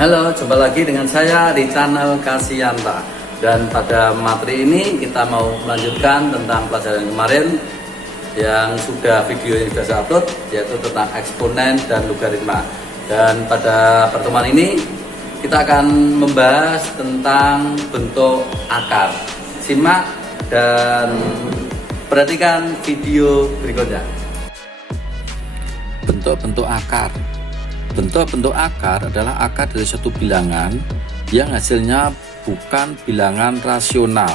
Halo, jumpa lagi dengan saya di channel Kasiyanta. Dan pada materi ini kita mau melanjutkan tentang pelajaran kemarin yang video yang sudah saya upload, yaitu tentang eksponen dan logaritma. Dan pada pertemuan ini kita akan membahas tentang bentuk akar. Simak dan perhatikan video berikutnya. Bentuk-bentuk akar. Bentuk-bentuk akar adalah akar dari suatu bilangan yang hasilnya bukan bilangan rasional.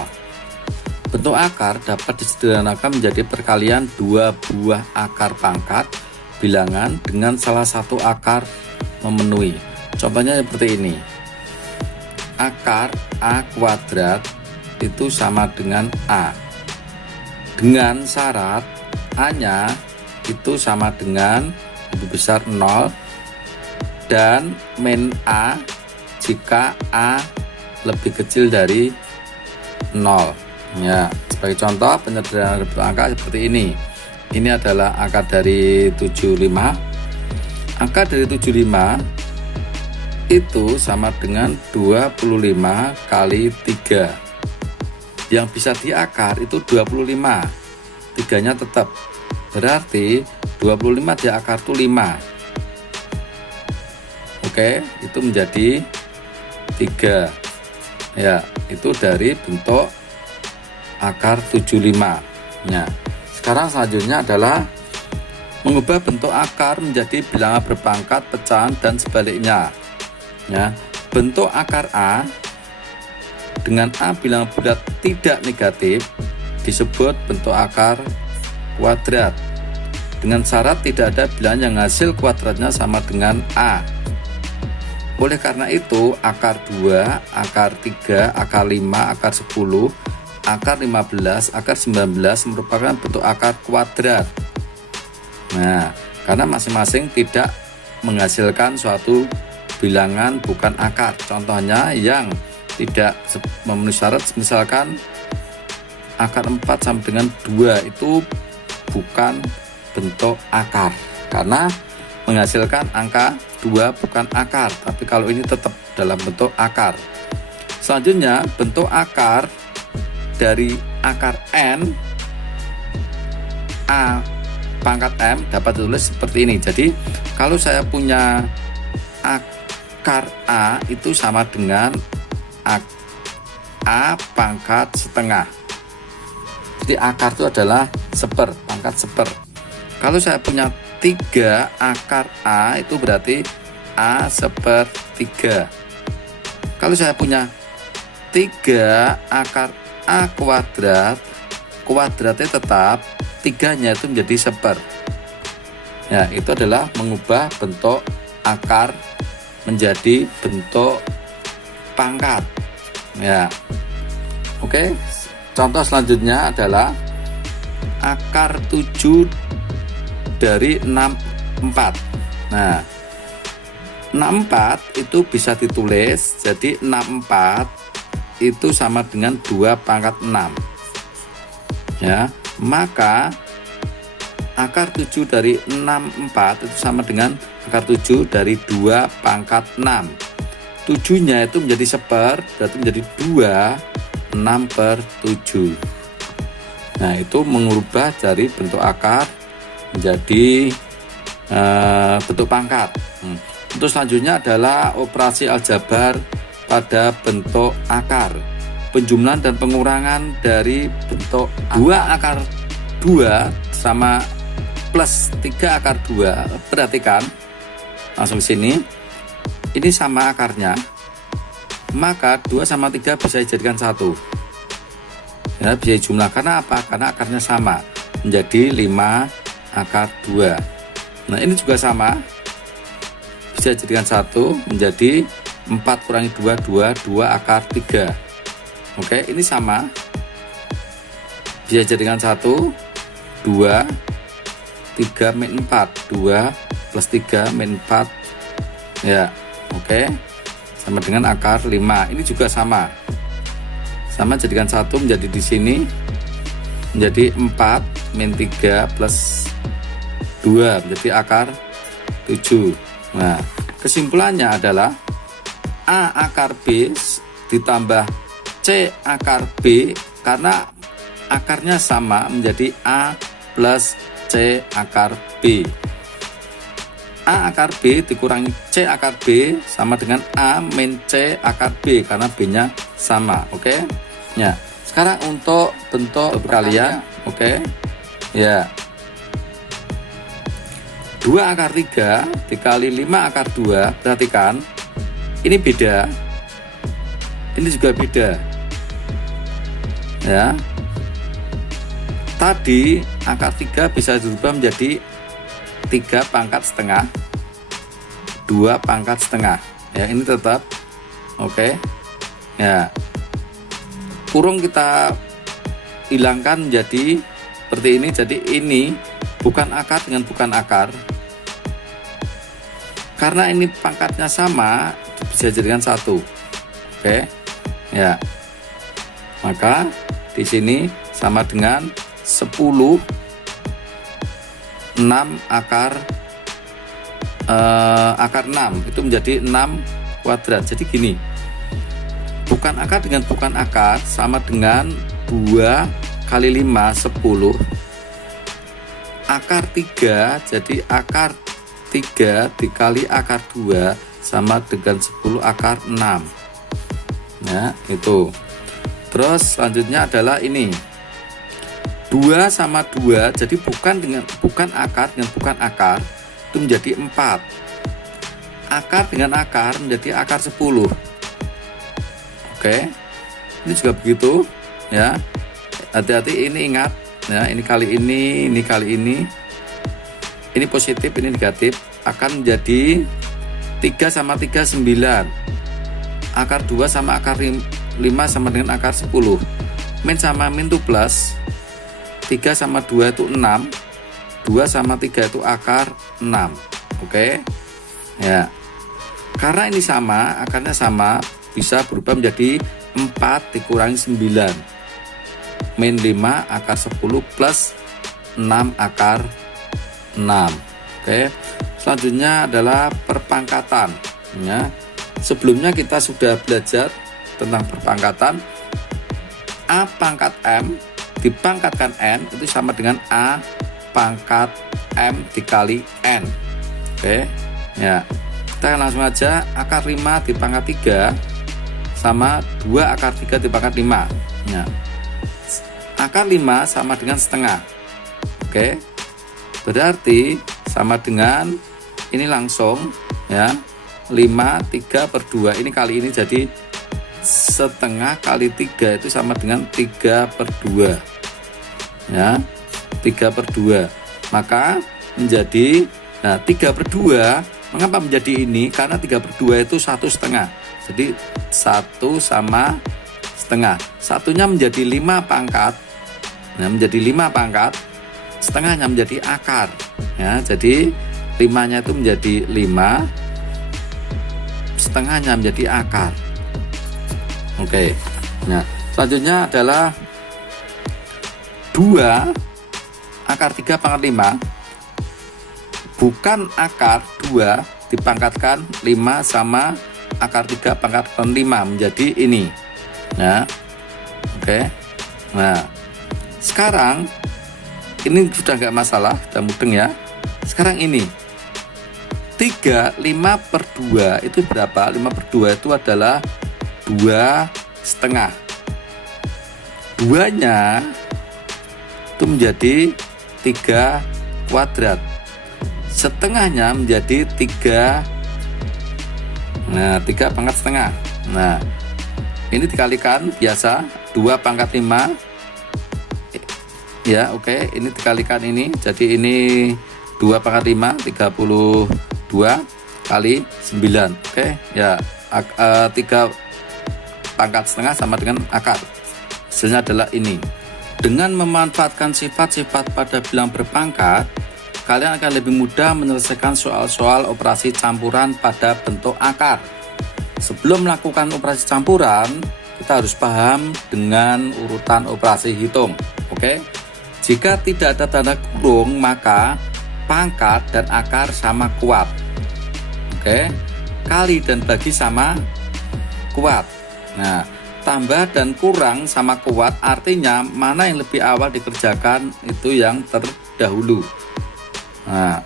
Bentuk akar dapat disederhanakan menjadi perkalian dua buah akar pangkat bilangan dengan salah satu akar memenuhi. Contohnya seperti ini. Akar A kuadrat itu sama dengan A. Dengan syarat A-nya itu sama dengan lebih besar 0 dan min A jika A lebih kecil dari 0. Ya, sebagai contoh penyederhanaan bentuk angka seperti ini. Ini adalah akar dari 75. Akar dari 75 itu sama dengan 25 kali 3. Yang bisa diakar itu 25. 3-nya tetap. Berarti 25 diakar itu 5. Oke, itu menjadi 3. Ya, itu dari bentuk akar 75. Nah, sekarang selanjutnya adalah mengubah bentuk akar menjadi bilangan berpangkat, pecahan, dan sebaliknya. Ya, bentuk akar A dengan A bilangan bulat tidak negatif disebut bentuk akar kuadrat. Dengan syarat tidak ada bilangan yang hasil kuadratnya sama dengan A. Oleh karena itu, akar 2, akar 3, akar 5, akar 10, akar 15, akar 19 merupakan bentuk akar kuadrat. Nah, karena masing-masing tidak menghasilkan suatu bilangan bukan akar. Contohnya yang tidak memenuhi syarat, misalkan akar 4 sama dengan 2 itu bukan bentuk akar karena menghasilkan angka 2 bukan akar, tapi kalau ini tetap dalam bentuk akar. Selanjutnya, bentuk akar dari akar n A pangkat m dapat ditulis seperti ini. Jadi kalau saya punya akar A itu sama dengan A pangkat setengah. Jadi akar itu adalah seper, pangkat seper. Kalau saya punya 3 akar A itu berarti A seper 3. Kalau saya punya 3 akar A kuadrat, kuadratnya tetap, 3-nya itu menjadi seper. Ya, itu adalah mengubah bentuk akar menjadi bentuk pangkat. Ya. Oke, contoh selanjutnya adalah akar 7 dari 64. Nah, 64 itu bisa ditulis jadi 64 itu sama dengan 2 pangkat 6. Ya, maka akar 7 dari 64 itu sama dengan akar 7 dari 2 pangkat 6. 7-nya itu menjadi seper, berarti menjadi 2, 6/7. Nah, itu mengubah dari bentuk akar menjadi bentuk pangkat. Untuk selanjutnya adalah operasi aljabar pada bentuk akar. Penjumlahan dan pengurangan dari bentuk 2 akar 2 sama plus 3 akar 2. Perhatikan langsung sini. Ini sama akarnya. Maka 2 sama 3 bisa dijadikan 1. Ya, bisa dijumlah karena apa? Karena akarnya sama. Menjadi 5 akar 2. Nah, ini juga sama. Bisa dijadikan 1 menjadi 4 kurangi 2, 2 akar 3. Oke, ini sama. Bisa dijadikan 1, 2, 3 min 4, 2 plus 3 min 4. Ya, oke. Sama dengan akar 5. Ini juga sama. Sama jadikan 1 menjadi di sini menjadi 4 min 3 plus 2 menjadi akar 7. Nah, kesimpulannya adalah A akar B ditambah C akar B, karena akarnya sama menjadi A plus C akar B. A akar B dikurangi C akar B sama dengan A min C akar B, karena B-nya sama. Oke. Ya. Sekarang untuk bentuk perkalian, oke. Ya. 2 akar 3 dikali 5 akar 2, perhatikan. Ini beda. Ini juga beda. Ya. Tadi akar 3 bisa dirubah menjadi 3 pangkat setengah, 2 pangkat setengah. Ya, ini tetap oke. Ya. Kurung kita hilangkan menjadi seperti ini. Jadi ini bukan akar dengan bukan akar. Karena ini pangkatnya sama, bisa jadikan 1. Oke. Ya. Maka di sini sama dengan 10 6 akar 6 itu menjadi 6 kuadrat. Jadi gini, bukan akar dengan bukan akar sama dengan 2 kali 5 10 akar 3, jadi akar 3 dikali akar 2 sama dengan 10 akar 6. Nah itu. Terus selanjutnya adalah ini 2 sama 2, jadi bukan akar dengan bukan akar itu menjadi 4. Akar dengan akar menjadi akar 10. Oke. Ini juga begitu ya. Hati-hati, ini ingat ya, ini kali ini kali ini. Ini positif, ini negatif, akan menjadi 3 sama 3 9. Akar 2 sama akar 5 sama dengan akar 10. Min sama min itu plus. 3 sama 2 itu 6. 2 sama 3 itu akar 6. Oke. Ya. Karena ini sama, akarnya sama, bisa berubah menjadi 4 dikurangi 9. Min 5 akar 10 plus 6 akar 6. Oke. Selanjutnya adalah perpangkatan ya. Sebelumnya kita sudah belajar tentang perpangkatan. A pangkat M dipangkatkan N itu sama dengan A pangkat M dikali N. Oke ya, kita langsung aja. Akar 5 dipangkat 3 sama 2 akar 3 dipangkat 5 ya. Akar 5 sama dengan setengah. Oke, berarti sama dengan ini langsung ya, 5 3 per 2 ini kali ini jadi setengah kali 3 itu sama dengan 3 per 2 ya, 3 per 2. Maka menjadi 3 per 2. Mengapa menjadi ini? Karena 3 per 2 itu 1 setengah. Jadi 1 sama setengah. Satunya menjadi 5 pangkat. Nah, menjadi 5 pangkat. Setengahnya menjadi akar ya. Jadi 5-nya itu menjadi 5, setengahnya menjadi akar. Oke. Nah, selanjutnya adalah 2 akar 3 pangkat 5. Bukan akar 2 dipangkatkan 5 sama akar 3 pangkat 5 menjadi ini. Nah. Oke. Nah, sekarang ini sudah nggak masalah, sudah mudeng ya. Sekarang ini 3 5 per 2 itu berapa? 5 per 2 itu adalah 2 setengah. 2-nya itu menjadi 3 kuadrat. Setengahnya menjadi 3. Nah, 3 pangkat setengah. Nah, ini dikalikan biasa 2 pangkat 5. Ya, oke, ini dikalikan ini. Jadi ini 2 pangkat 5 32 kali 9. Oke, ya 3 pangkat setengah sama dengan akar. Hasilnya adalah ini. Dengan memanfaatkan sifat-sifat pada bilang berpangkat, kalian akan lebih mudah menyelesaikan soal-soal operasi campuran pada bentuk akar. Sebelum melakukan operasi campuran, kita harus paham dengan urutan operasi hitung. Oke? Jika tidak ada tanda kurung, maka pangkat dan akar sama kuat. Oke? Kali dan bagi sama kuat. Nah, tambah dan kurang sama kuat artinya mana yang lebih awal dikerjakan itu yang terdahulu. Nah,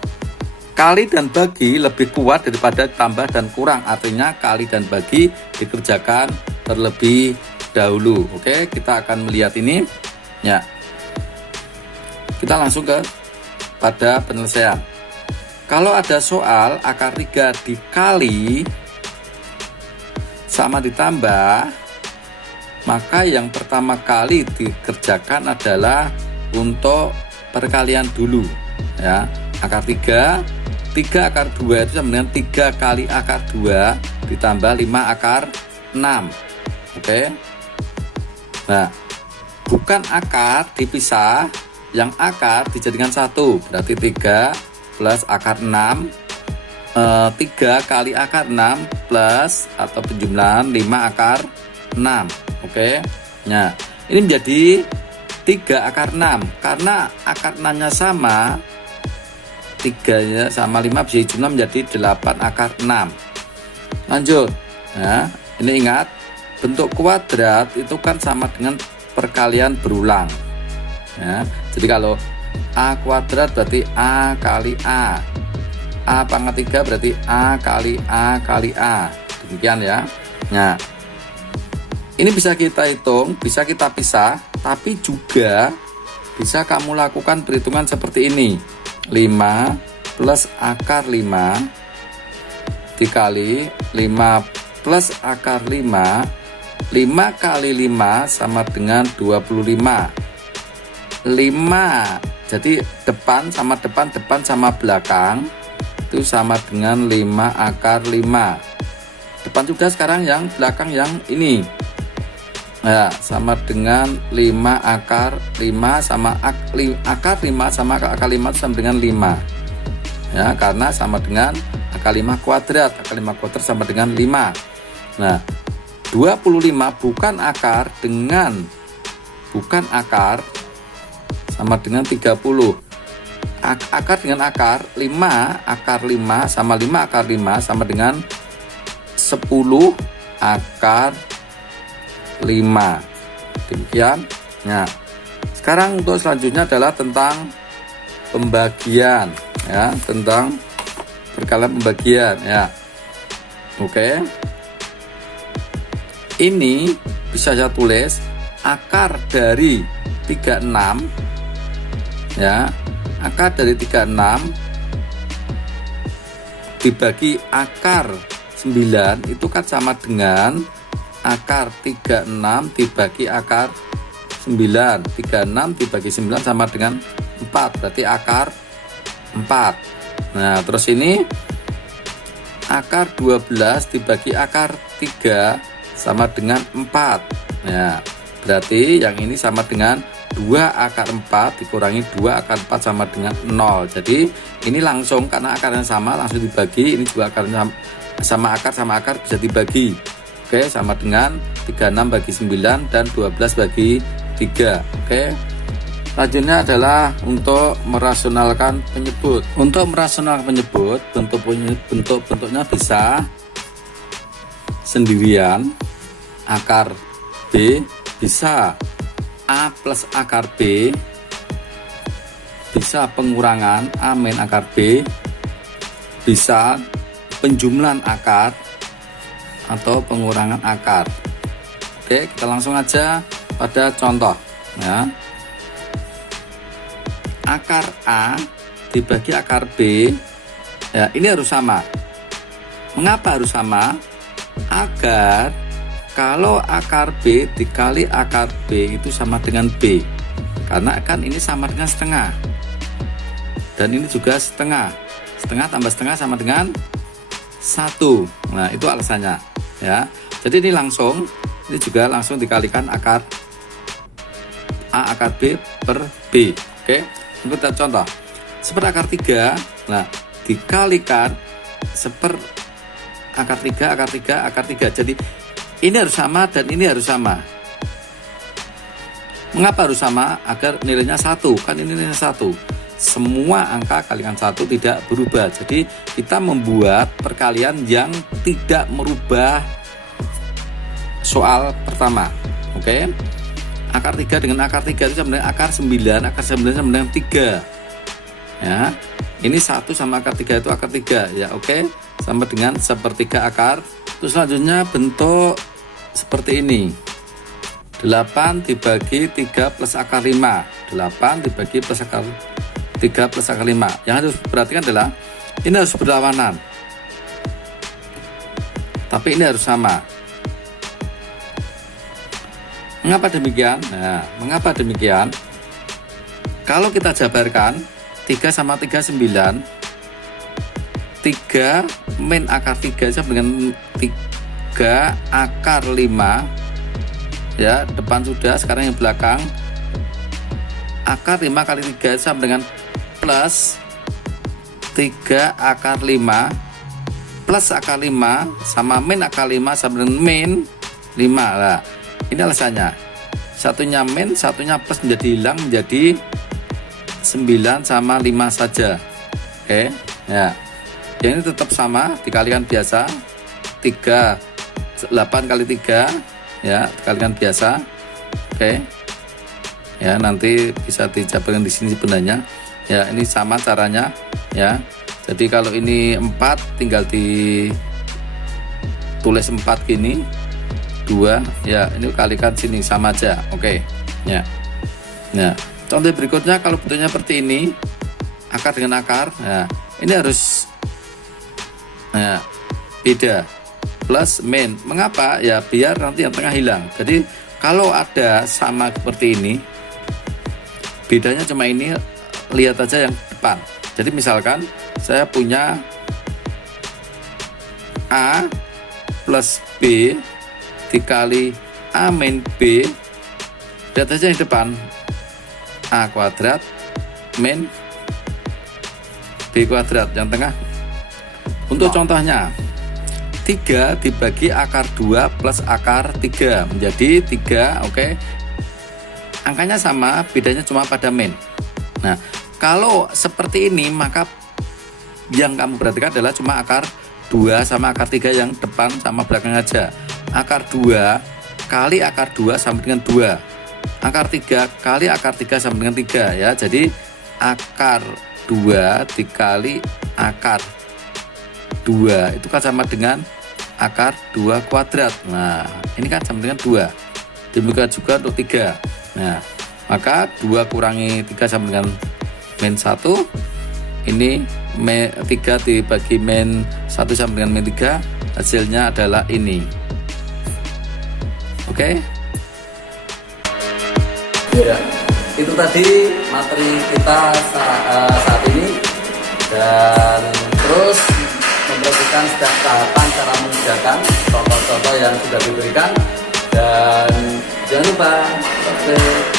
kali dan bagi lebih kuat daripada tambah dan kurang, artinya kali dan bagi dikerjakan terlebih dahulu. Oke, kita akan melihat ini ya. Kita langsung pada penyelesaian. Kalau ada soal akar 3 dikali sama ditambah, maka yang pertama kali dikerjakan adalah untuk perkalian dulu ya. Akar 3 akar 2 itu sama dengan 3 kali akar 2 ditambah 5 akar 6. Oke. Nah, bukan akar dipisah, yang akar dijadikan 1, berarti 3 plus akar 6, 3 kali akar 6 plus atau penjumlahan 5 akar 6. Oke. Nah, ini menjadi 3 akar 6 karena akar 6 nya sama, 3 nya sama 5 bisa dijumlah menjadi 8 akar 6. Lanjut. Nah, ini ingat, bentuk kuadrat itu kan sama dengan perkalian berulang ya. Jadi kalau A kuadrat berarti A kali A pangkat 3 berarti A kali A kali A, demikian ya. Nah, ini bisa kita hitung, bisa kita pisah, tapi juga bisa kamu lakukan perhitungan seperti ini. 5 plus akar 5 dikali 5 plus akar 5, 5 kali 5 sama dengan 25. 5, jadi depan sama belakang itu sama dengan 5 akar 5. Depan juga sekarang yang belakang yang ini ya, sama dengan 5 akar 5 sama akar 5 sama akar 5 sama dengan 5 ya, karena sama dengan akar 5 kuadrat. Akar 5 kuadrat sama dengan 5. Nah, 25 bukan akar sama dengan 30. Akar dengan akar 5 akar 5 sama 5 akar 5 sama dengan 10 akar 5. Demikian. Nah, sekarang untuk selanjutnya adalah tentang pembagian ya, tentang perkalian pembagian ya. Oke. Ini bisa saya tulis akar dari 36 ya. Akar dari 36 dibagi akar 9 itu kan sama dengan akar 36 dibagi akar 9. 36 dibagi 9 sama dengan 4, berarti akar 4. Nah, terus ini akar 12 dibagi akar 3 sama dengan 4. Nah, berarti yang ini sama dengan 2 akar 4 dikurangi 2 akar 4 sama dengan 0. Jadi ini langsung karena akarnya sama langsung dibagi. Ini juga akarnya sama akar bisa dibagi. Oke, sama dengan 36 bagi 9 dan 12 bagi 3. Oke. Selanjutnya adalah untuk merasionalkan penyebut. Untuk merasionalkan penyebut, bentuknya bisa sendirian akar B, bisa A plus akar B, bisa pengurangan A min akar B, bisa penjumlahan akar atau pengurangan akar. Oke, kita langsung aja pada contoh ya. Akar A dibagi akar B ya, ini harus sama. Mengapa harus sama? Agar kalau akar B dikali akar B itu sama dengan B, karena kan ini sama dengan setengah dan ini juga setengah. Setengah tambah setengah sama dengan 1. Nah, itu alasannya ya. Jadi ini langsung, ini juga langsung dikalikan akar A akar B per B. Oke, kita contoh seper akar 3. Nah, dikalikan seper akar 3 akar 3 akar 3. Jadi ini harus sama dan ini harus sama. Mengapa harus sama? Agar nilainya 1. Kan ini nilainya 1. Semua angka kalikan 1 tidak berubah. Jadi kita membuat perkalian yang tidak merubah soal pertama. Oke. Akar 3 dengan akar 3 itu sama dengan akar 9, akar 9 sama dengan 3. Ya. Ini 1 sama akar 3 itu akar 3 ya, oke. Sama dengan sepertiga akar. Terus selanjutnya bentuk seperti ini. 8 dibagi 3 plus akar 5. 8 dibagi plus akar 3 plus akar 5. Yang harus diperhatikan adalah ini harus berlawanan. Tapi ini harus sama. Mengapa demikian? Nah, mengapa demikian? Kalau kita jabarkan 3 sama 3 9. 3 min akar 3 sama dengan 3 akar 5. Ya, depan sudah, sekarang yang belakang. Akar 5 kali 3 sama dengan plus 3 akar 5 plus akar 5 sama min akar 5 sama dengan min 5 lah. Ini alasannya. Satunya min, satunya plus menjadi hilang, menjadi 9 sama 5 saja. Oke, ya. Yang ini tetap sama, dikalikan biasa. 8 kali 3 ya, dikalikan biasa. Oke. Ya, nanti bisa dijabarkan di sini sebenarnya. Ya, ini sama caranya ya. Jadi kalau ini 4 tinggal ditulis 4 gini. 2 ya, ini kalikan sini sama aja. Oke. Ya. Nah, contoh berikutnya kalau bentuknya seperti ini, akar dengan akar. Nah, ini harus beda. Plus min. Mengapa? Ya biar nanti yang tengah hilang. Jadi kalau ada sama seperti ini, bedanya cuma ini, lihat aja yang depan. Jadi misalkan saya punya A plus B dikali A min B, lihat aja yang depan, A kuadrat min B kuadrat, yang tengah. Untuk contohnya 3 dibagi akar 2 plus akar 3 menjadi 3, oke. Angkanya sama, bedanya cuma pada min. Nah, kalau seperti ini maka yang kamu perhatikan adalah cuma akar 2 sama akar 3 yang depan sama belakang aja. Akar 2 kali akar 2 sama dengan 2. Akar 3 kali akar 3 sama dengan 3 ya. Jadi akar 2 dikali akar 2 itu kan sama dengan akar 2 kuadrat. Nah, ini kan sama dengan 2. Demikian juga untuk 3. Nah, maka 2 kurangi 3 sama dengan min 1. Ini 3 dibagi min 1 sama dengan min 3. Hasilnya adalah ini. Oke. Ya, itu tadi materi kita saat ini, dan terus memperhatikan setiap tahapan cara mengerjakan contoh-contoh yang sudah diberikan, dan jangan lupa subscribe